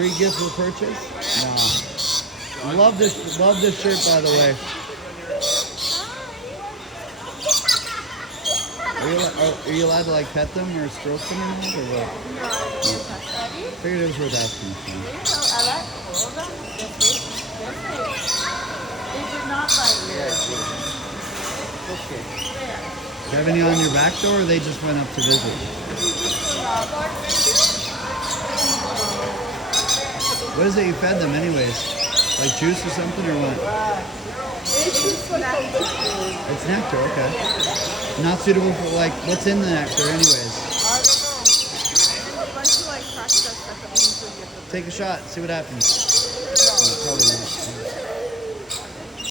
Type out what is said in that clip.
Free gift for purchase? No. Love this shirt, by the way. Are you allowed to like pet them or stroke them or not, or what? No. Figured it was worth asking. I like all of them. They did not like me. Okay. Do you have any on your back door, or they just went up to visit? What is it you fed them anyways? Like juice or something, or what? It's nectar, okay. Not suitable for, like, what's in the nectar anyways? I don't know. It's a bunch of like cracked stuff that the beans would give them. Take a shot, see what happens.